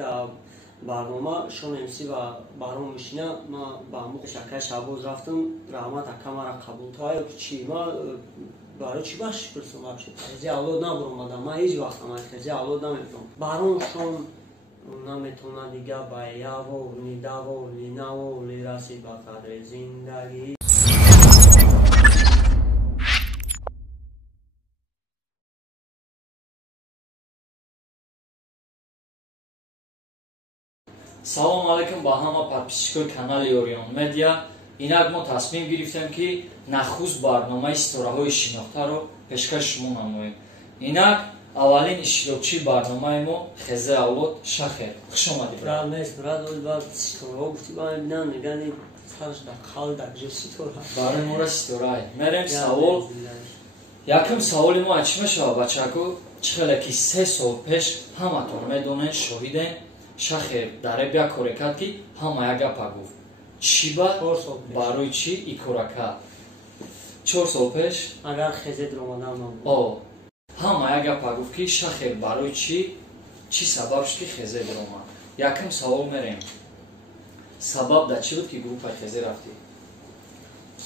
در برنامه شون امسی و برنامه میشینه ما با همون شکر شباز رفتم رحمت اکم را قبول توی چی ما برای چی باش پرسیم واقعا خیلی اولاد نبرم آدم ما هیچ وقت ما خیلی اولاد نمیتونم برام شون نمیتونه دیگه با یاو نیداو لیناو لیراسی با قدر زندگی Салом алейкум ба ҳама подписчикои канали Orion Media. Инак мо тасмим гирифтем ки нахуст барномаи ситораҳои шинохтаро пешкаш шумо намоем. Инак аввалин иштирокчии барномаи мо Хезе авлод Шахер. Хуш омадӣ брат. Нест брат ва ситораҳо гуфти ба мен бинан мегани сарш да қал да ҷо ситора. Барои мора ситорае. Мерем савол. Якум саволи мо чӣ мешава бачако? Чӣ хеле ки 3 сол пеш ҳаматон медонед шоҳидем Шахер дар еб як коре кард ки ҳама як гапа гуфт. Чӣ ба барои чӣ и кора кард? 4 сол пеш агар Хезе дромадам о ҳама як гапа гуфт ки Шахер барои чӣ сабабш ки Хезе дромад. Якум савол мерем. Сабаб да чӣ буд ки группаи Хезе рафтӣ?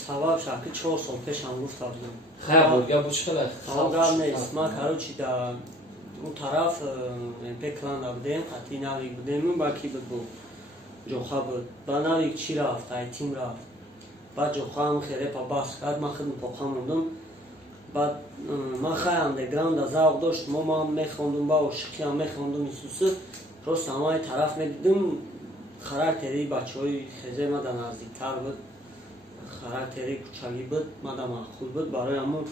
Сабаб шаки 4 сол пеш ҳам гуфта будам. Хая бурга буд чӣ хеле нест ма короче да اون طرف پکلان بودیم قطعی نویگ بودیم اون باکی بود جوخا بود با نویگ چی رفت ای تیم رفت بعد جوخا هم خیره پا باس کرد من خیلی پاقا موندم بعد من خیلی اندرگراند از اوق داشت ما میخوندم با و شقی هم میخوندم ایسوسه پروست همه طرف میدیدم خراکتری بچه های خیزه ما در نزدیکتر بود خراکتری کچگی بود ما در مخول بود برای همون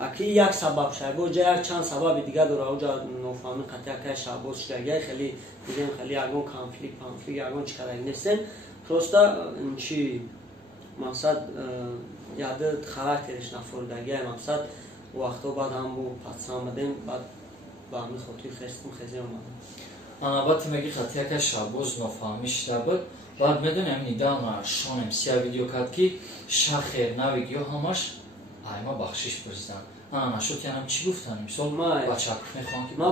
اکی یک سبب شاید بود جای یک چند سبب دیگه داره اوجا نفهمی قطعه که شباز شده خیلی دیدیم خیلی یکون کانفلیک یکون چکره نیستن پروستا چی مقصد یاده خراکترش نفوردگی مقصد وقتا بعد هم بود پس آمدیم بعد با همی خطوی خستم خیزی اومدم البته میگی قطعه که شباز نفهمی شده بود بعد میدونم نیدان شونم سیا ویدیو کرد که Шахер навиг ё ҳамаш айма бахшиш пурсиданд. Нашуд янам чӣ гуфтан? Мисол бачак мехоҳам ки ма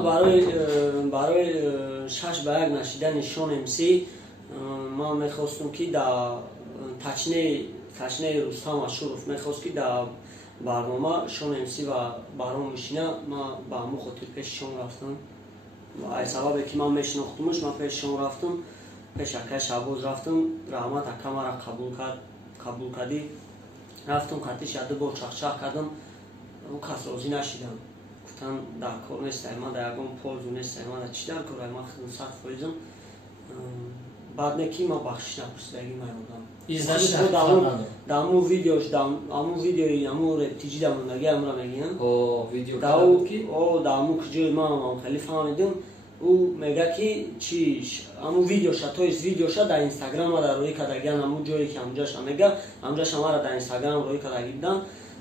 барои 6 ба 1 нашидани Шон МС ма мехостум ки да тачнеи Рустам Ашуров мехост ки да барнома Шон МС ва баром мишина ма ба ҳамун хотир пеши Шон рафтам. Ай сабабе ки ман мешинохтумш ман пеши Шон рафтам. Пеш акаи Шабоз рафтам. Раҳмат ака мара қабул кардӣ. رفتم قطعش یاده با چخچخ کردم و کس روزی نشیدم گفتم در کار نیست من در یکم پولزو نیست من چی در کار من خیلی سخت فایزم بعد نکی ما بخشش نپرسیدگی میمودم دامو ویدیوش دامو ویدیوی همو رپتیجی دامو نگی همرا میگیم ویدیو دامو کجای من خیلی فهمیدم او میگه که چیش همون ویدیوش تویست ویدیوش در اینستاگرام در روی کدگیان همون جایی که همونجاش میگه همونجاش همه را در اینستاگرام روی کدگی بدن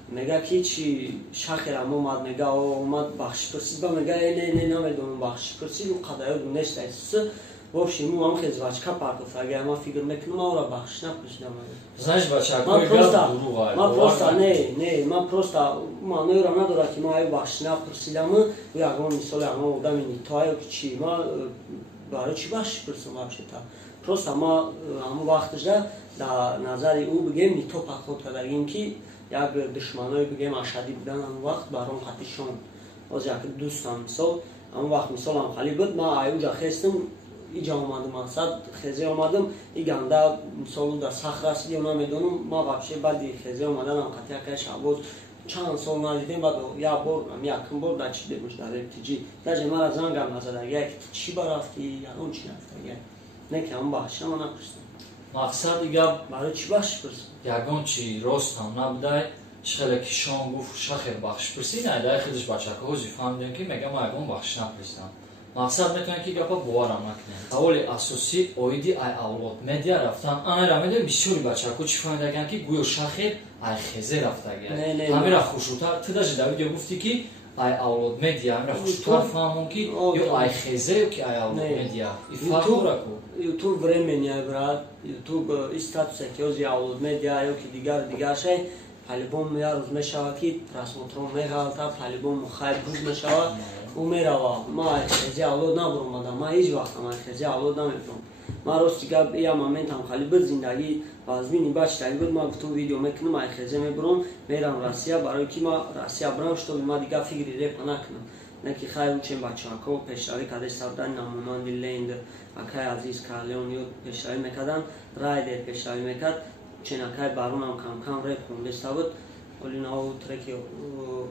میگه که چی Шахер هم اومد میگه اومد بخش پرسید با میگه نه نمیدونم بخش پرسید و قدایو دونست ایسوسه вообще му ам хез вачка партов агар ма фикр мекунам авра бахш напушдам знаешь бачак кой гап дуруга ма просто не ма просто манера надора ки ма ай бахш напурсидам ягон мисол ягон одами нитоя чи ма барои чи бахш пурсам вообще та просто ма ҳамон вақтша дар назари ӯ бигем нито пахот кардагим ки як душманои бигем ашадӣ будан ҳамон вақт баром қатишон оз як дӯстам мисол ҳамон вақт мисолам хали буд ма ай уҷа хестам اینجا آمدم مقصد خیزه آمدم این گنده مثلا در سخت رسیدی و نمیدونم ما واقعی بعدی خیزه آمدن هم قطعه که شباز چند سال ندیدیم بعد یکم بار در چی دیمش در ابتیجی در ما را زنگم نزده یک چی برافتی یا اون چی رفته نه که هم بخش ما نپرستم مقصد دیگه برای چی بخش پرستم یکون چی راست هم نبوده چخیلی که شان گفت Шахер بخش پرسی نه در خیزش بچه که حوزی فهمیدیم که میگم یکون بخش نپرستم مقصد میتونه که گپا باورم نکنه سوالی اساسی اویدی ای اولاد مدیا رفتن آن را میدونم بسیاری بچه‌ها چی فهمیدن که گویا Шахер ای خیزه رفته گه همین را خوشوتر تو داشتی در ویدیو گفتی که ای اولاد مدیا همین را خوشوتر فهمون که یا ای خیزه یا که ای اولاد مدیا این فرق را کو یوتیوب времени брат یوتیوب استاتوس که از اولاد مدیا یا که دیگر شای по-любому я روز میشود که просмотром میغلطه по-любому خیر روز میشود و میرود ما خیلی اولاد نبرم ما هیچ وقت ما خیلی اولاد نمیبرم ما روز دیگه یه مومنت هم خیلی بود زندگی بازبینی بچه بود ما گفتم ویدیو میکنم ما خیلی میبرم میرم روسیه برای که ما روسیه برم شد ما دیگه فکری رپ نکنم نه که خیر اون بچه ها کو پیشروی کردن سردن نمونان لند اکای عزیز کارلیون پیشروی میکردن رای ده پیشروی میکرد چنانکه بارون هم کم کم رپ خونده بود ولی نه ترکی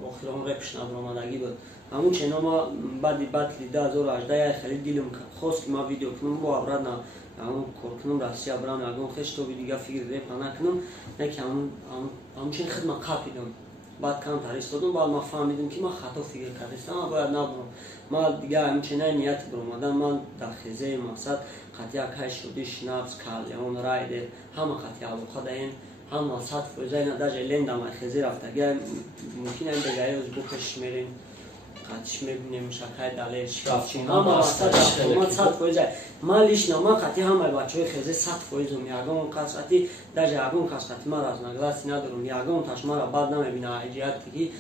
آخرام رپش نبرامدگی بود همون چنا ما بعد 2018 خیلی دیلم خواست که ما ویدیو کنم با ابراد نه همون کار کنم راستی ابرام اگه خش تو دیگه فکر رپ نکنم نه که همون چن خدمت کاپیدم بعد کم تاریخ دادم بعد ما فهمیدم که ما خطا فکر کردم باید نبرم ما دیگه همین چنان نیت برآمدم من در خزه مقصد قطعا کاش شدی شنابس کارلیون رایده همه قطعا خداین هم صد فوزای نداجه لند هم خزه رفته اگر ممکنه این دیگه از بکش میریم قطعش میبینیم شکای دلیش کافچین هم صد فوزای ما لیش نما قطعی همه بچه های خزه صد فوزم یکم قصتی داجه یکم قصتی ما راز نگلاسی ندارم یکم تاش ما را بعد نمیبینه ایجاد دیگه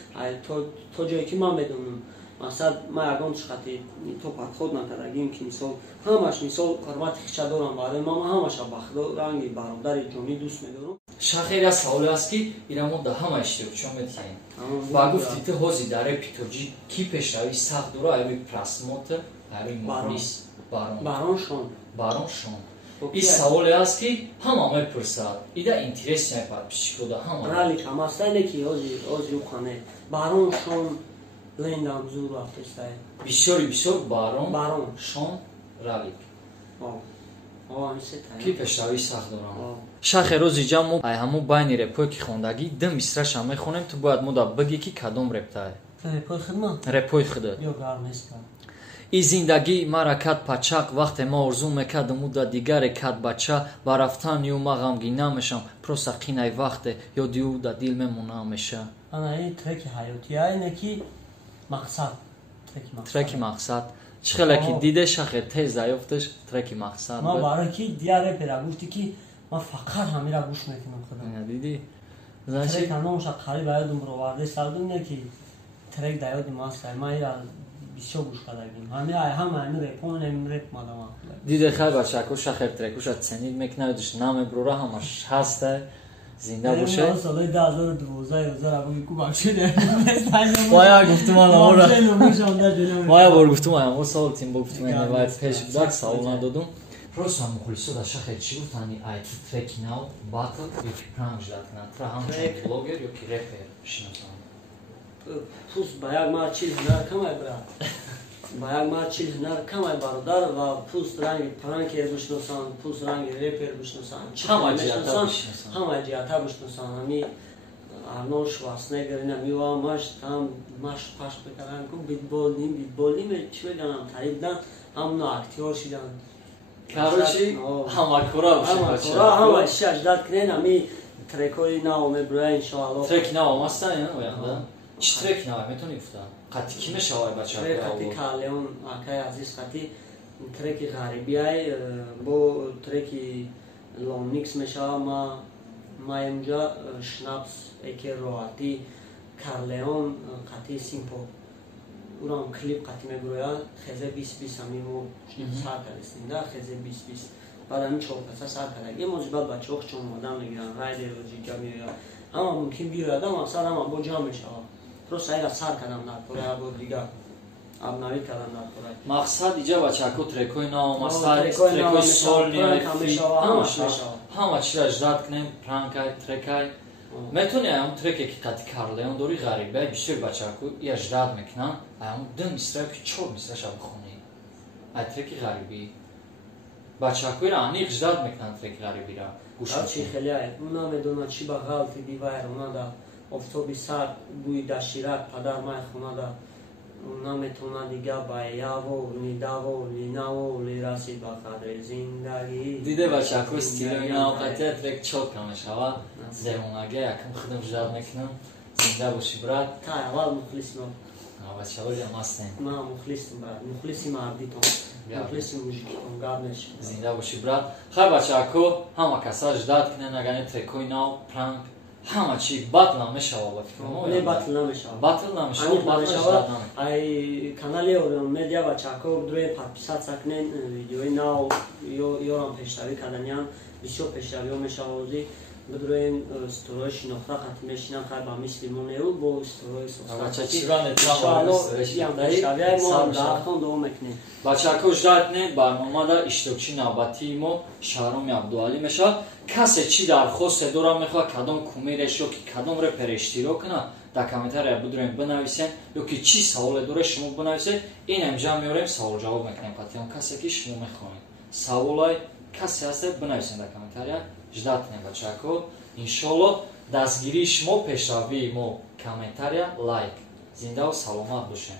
تو جایی که من بدونم مثلا ما یکم شکتی تو پات خود نکردیم که مثال همش مثال قربت خیچه دارم برای ما همش بخدا رنگی برادر جونی دوست میدارم شخیر از سوال است که ایران دا همه اشتراک چون میتونیم با گفتی تو هزی داره پیتوجی کی پیشروی سخت داره ایوی پرسموت ایوی مونیس بارون شون این سوال است که همه میپرسد ایده اینترس نپاد پیشکو دا همه رالی کم است اینه که هزی خانه بارون شون لندم زور وقت است بسیار بارون شون رالی کی پیشروی سخت دارم شخ روزی جمع همو باینی رپوی که خوندگی دم بیسترش هم میخونیم تو باید مودا بگی که کدوم رپتای رپوی خدمت رپوی خودت یا گرمست ای زندگی مرا کد پچق وقت ما ارزو میکد مودا دیگر کد بچه با رفتن یو ما غمگی نمیشم پروسا قینای وقت یا دیو دا دیل میمونه میشه انا این ترک حیاتی اینه که مقصد ترک مقصد چخیلی که دیده شخیر تیز دایفتش ترکی مقصد ما برای که دیاره پیرا گفتی که ما فقط همین را گوش میکنم خودم دیدی ترک همون شخصی باید اون برآورده سردون نه که ترک دایودی ماستر ما ایرا بیشتر گوش کردیم همین رپون همین رپ مادام دیده خیلی بچه کو شخیر ترکوش اتسنید میکنه دش نام برورا همش هسته زنده باشه سال 2012 ابو کو بخشیده وایا گفتم انا وایا بار گفتم انا سال تیم گفتم انا وایت پیش داد سال ندادم просто مخلصو دا شخص چی گفتنی ای تو ترک ناو باتل یکی پرانج دادن ترا هم بلاگر یکی رپر شناسان پوس باید ما چیز هنر کمای برات باید ما چیز هنر کمای برادر و پوس رنگ پرانک بشناسان پوس رنگ رپر بشناسان همه جیاتا بشناسان همی آرنولد شوارزنگر نمیوا ماش پاش بکردن کو بیتبولیم چی بگم تعریف دادن همون اکتور شدن کاروچی همه کورا همه شش داد کنن همی ترکوی ناو میبره انشاءالله ترک ناو ماستن یا چی ترک ناو میتونی گفتن قطعی کی میشوای بچه ها قطعی کارلیون آقای عزیز قطعی ترکی غریبی های با ترکی لونیکس میشوای ما اینجا شنابس اکی روحاتی کارلیون قطعی سیمپو اونم کلیپ قطعی میگرویا خیزه 20 همیمو سر کرستیم نه خیزه 20 بعد همین چوکسا سر کرد یه موجبات بچه ها چون مادم میگیرن رای دیروزی جا میگیرن اما ممکن بیرادم اصلا هم با جا میشوای просто اگر سر کردم نکنه ابو دیگه ابنایی کردم نکنه مقصد اینجا بچه کو ترکوی نام مستند ترکوی سول نیفتی همه چی را اجداد کنیم پرانکای ترکای میتونی هم ترکی که قطعی کارلیون دوری غریبه بیشتر بچه کو ای اجداد میکنن هم دو مصره که چور مصره شب بخونی ای ترکی غریبی بچه کوی را انی اجداد میکنن ترکی غریبی را گوش چی خیلی های اونا میدونن چی با غلطی دیوار اونا دا افتوبی سر بوی داشیرک پدر مای خونه دا اونا میتونن دیگه با یاو نیداو لیناو لیراسی با قدر زندگی دیده بچه اکو استیل اینا قطعه ترک چوک کنش هوا زیموناگه یکم خودم جداد میکنم زنده باشی براد تا اول مخلصیم بچه هایی هم هستیم ما مخلصیم براد مخلصیم عبدی تون مخلصیم موزیکی تون گردنش زنده باشی براد خیلی بچه اکو همه کسا جداد کنن اگه ترکوی ناو پرانک ҳама чӣ батл намешава ба фикр мо не батл намешава. батл намешава Ани батл намешава. ждат Ай канали медиа бачаҳко бидурен подписатсия кунен видеои нав ёрам пешравӣ карданиян бисёр пешравиҳо мешава ҳозир бидурен сторои шинохта қатъи мешинам хай ба мисли мо неу бо сторои бачаҳко ждат не барномада иштирокчии навбатии мо Шаҳроми Абдуалӣ мешавад. Касе чӣ дархосте дора мехоҳад кадом кумиреш ё ки кадом репер иштирок кунад дар комментария бидурен бинависен ё ки чӣ саволе дора шумо бинависед ин ҳамҷа меорем савол-ҷавоб мекунем қатъиан касе ки шумо мехоҳед саволай касе ҳастед бинависен дар комментария ждат не бачаҳко иншоалло дастгирии шумо пешравии мо комментария лайк зиндаву саломат бошед.